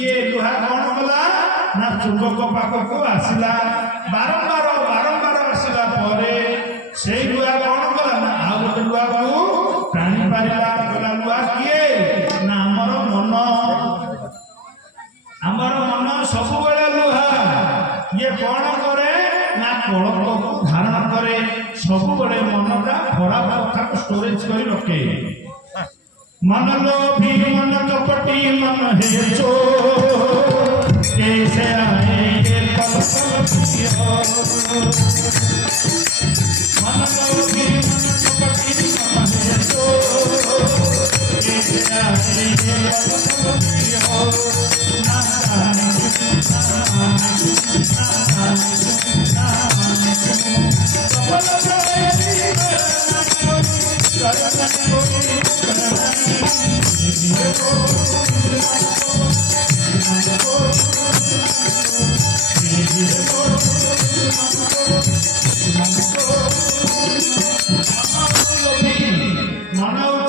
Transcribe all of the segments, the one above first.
ये लुहा कौन कला ना चुंबक पाखक आसला बारंबार बारंबार आसला से लुहा कौन कला ना आ गोटे लुहा को टाणी पारा गला लुहा किए ना आमर मन सब लुहा ये कौन करे ना कलक को धारण करे सब मनटा खराब कथा को स्टोरेज कर रखे मन लोभी मन कपटी मन है चोर कैसे आएंगे पल मन लोभी मन कपटी मन है चोर कैसे आएंगे मन हूँ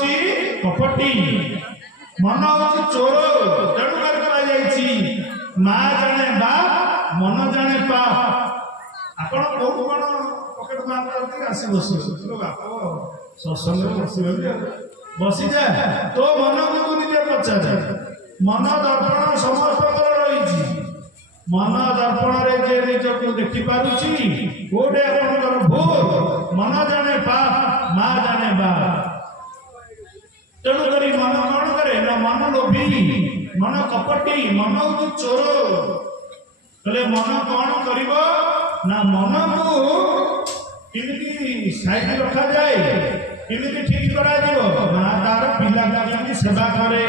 कपटी मन हूँ चोर तेणुकर माँ जाने बाप मन जाने पाप आपण कौन कौन पकेट मार आस बस बाप सत्संग बसी जा तो मन को तू निजे पचारे मन दर्पण समस्त रही मन दर्पण रे जे निज को देखि पारुची कोडे आपनकर भूल मन जाने पाप माँ जाने बाप तेणु करी मन कौन करे ना मन लोभी मन कपटी मन हूँ चोर बोले मन कौन करिब ना मन को किमिति साइड रखा जाए किमिति ठीक करा दियो माँ तार पिला का सेवा करे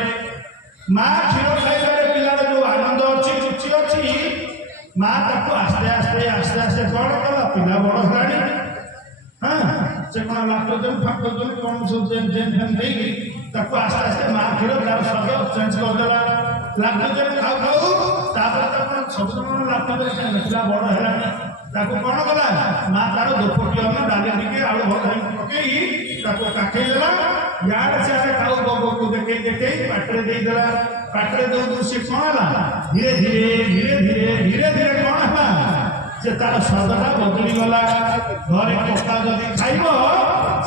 माँ क्षीर खाइबारे पिलार जो आनंद अच्छी रुचि अच्छी माँ ताको आस्ते आस्ते आस्ते आस्ते कौन कला पिला बड़ होलानी हाँ से कौन लाक्टोजन फाक्टोजन कौन सब जेन फेन देगी ताको आस्ते आस्ते माँ क्षीर तार स्वाद चेंज करदेला लाक्टोजन खाऊ खाऊ तापर सब लाक्टोजन खाई पिला बड़ होलानी ताको कौन कला माँ तार दोपटी अन्न डाली टिके आलू भर पकई ताको काखई देला यार से खाऊ गोगो को देखे देखे पाटरे दे देला पाटरे दो से कौन हला धीरे धीरे धीरे धीरे धीरे धीरे कौन हला से तार स्वादटा बदली गला घरे कथा जदि खाइब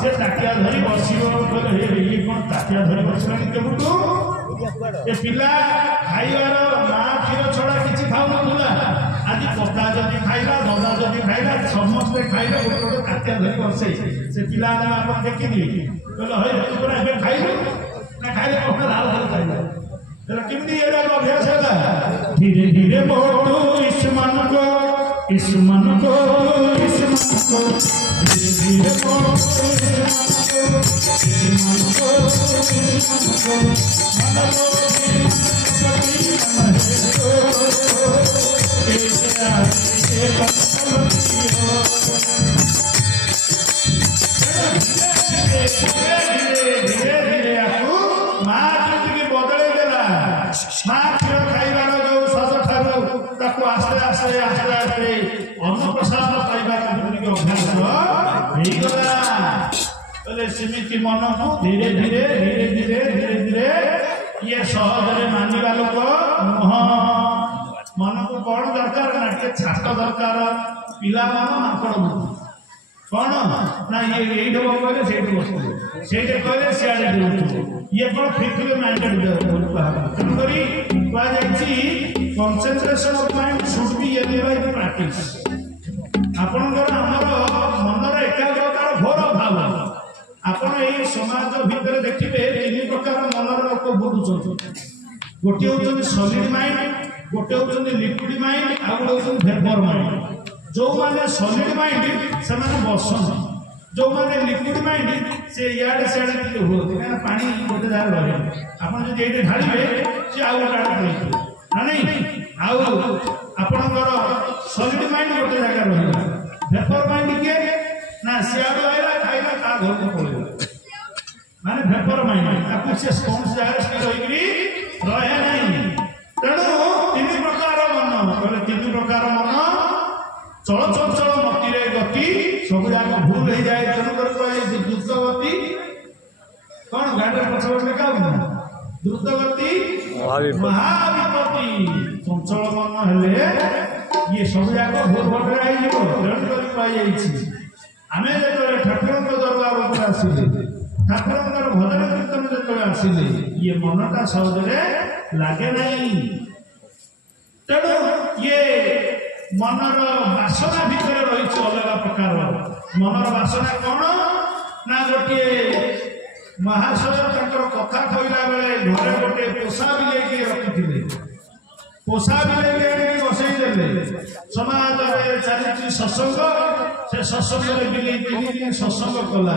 से ताकिया धरी बसिबो बोले हे ये कौन ताकिया धरी बसलानी केबुटू ए पिला खाइबार माँ क्षीर छड़ा किछि खाउ नथुला आज कथा जदि खाइला ददा जदि खाइला समस्त खाइले गोटे गोटे ताकिया धरी बसे से पिला आप देखिनी बोले हे तू पूरा ए खाइलु ना खाइले कौन लाल लाल खाइला तेरा किमनी ये अभ्यास है धीरे धीरे मोटू इस मन को धीरे धीरे मोटू इस मन को धीरे धीरे आपको माँ जिंदगी बदले देला माँ क्षीर खाइबार जो स्वाद ठारू ताको आस्ते आस्ते आस्ते आस्ते अन्न प्रसाद पाइबा जिंदगी अभ्यास होइगला बोले सेमिति मन को धीरे धीरे धीरे धीरे धीरे धीरे ये सहजरे मानिबा लोक नुह मन को कौन दरकार ना के छाट दरकार पिला मन माकड़ बुद्धि कौन ना ये एइठ कहले सेठ बसो सेठ कहले सियाड़े देउथु ये कौन फिक्र माइंडेड बोल करी concentration of mind should be any bye practice आपनकर हमर मनर एकाग्रतार घोर अभाव आपण एई समाज भितर देखिबे तीन प्रकार मनर लोक बुझुछन गोटे होउछन सॉलिड माइंड गोटे होउछन लिक्विड माइंड आ गोटे होउछन वेपर माइंड जो माने सॉलिड माइंड से माने बसन जो माने लिक्विड माइंड से याड सेड के होते ना पानी गोटे जाय रहे आपण जदि एटे ढालिबे से आ गोटे आड़ पड़ितो ना नहीं आउ आपनकर सॉलिड माइंड गोटे जगह रहला वेपर माइंड के ना सियाड आइला खाइला का घर को पड़ेला माने वेपर माइंड आपको से स्पॉन्ज जगह से रहिकरी रहे नहीं तेणु तीन प्रकार मन बोले तीन प्रकार मन चल चंचल मती रे गति सब जाक भूल हो जाए तेणुकर द्रुत गति कौन गाड़ी पछपट लिखा द्रुत गति महाविपत्ति ଚଞ୍ଚଳ ମନ ହେଲେ ଇଏ ସବୁ ଯାକ ଭୁଲଭଟରେ ହେଇଯିବ। ତେଣୁକରି କୁହାଯାଇଛି ଆମେ ଯେତେବେଳେ ଠାକୁରଙ୍କ ଦରବାରକୁ ଆସିଲେ, ଠାକୁରଙ୍କର ଭଜନ କୀର୍ତ୍ତନ ଯେତେବେଳେ ଆସିଲେ, ଇଏ ମନଟା ସହଜରେ ଲାଗେ ନାହିଁ। ତେଣୁ ଇଏ ମନର ବାସନା ଭିତରେ ରହିଛି ଅଲଗା ପ୍ରକାର। ମନର ବାସନା କଣ ନା, ଗୋଟିଏ ମହାଶୟ ତାଙ୍କର କଥା କହିଲା ବେଳେ ଘରେ ଗୋଟିଏ ପୋଷା ବିଲେଇକି ରଖିଥିଲେ। ପୋଷା ବିଲେଇକି ଆଣିକି ବସେଇ ଦେଲେ। ସମାଜରେ ଚାଲିଛି ସତ୍ସଙ୍ଗ, ସେ ସତ୍ସଙ୍ଗରେ ବିଲେଇ ପିଲିକି ସତ୍ସଙ୍ଗ କଲା।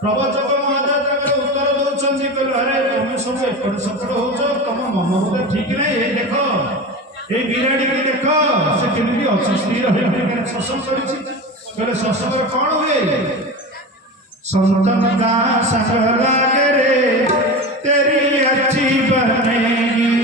ପ୍ରବଚକ ମହୋଦୟ ତାଙ୍କର ଉତ୍ତର ଦଉଛନ୍ତି, କହିଲେ ଆରେ ତମେ ସବୁ ଏପଟ ସେପଟ ହଉଛ, ତମ ମନ ବୋଧେ ଠିକ ନାହିଁ। ଏଇ ଦେଖ ଏଇ ବିରାଡ଼ିକି ଦେଖ, ସେ କେମିତି ଅଛି, ସ୍ତ୍ରୀ ସତ୍ସଙ୍ଗ କରିଛି। କହିଲେ ସତ୍ସଙ୍ଗରେ କଣ ହୁଏ? संतन का संग लागे रे तेरी अच्छी बनेगी